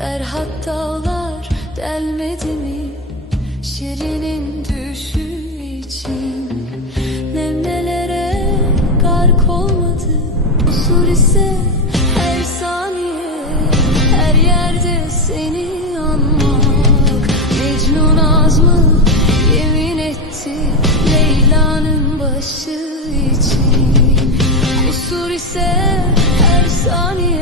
Ferhat dağlar delmedi mi Şirin'in düşü için? Nemlelere gark olmadı Kusur ise her saniye, her yerde seni anmak. Mecnun azmı yemin etti Leyla'nın başı için. Kusur ise her saniye,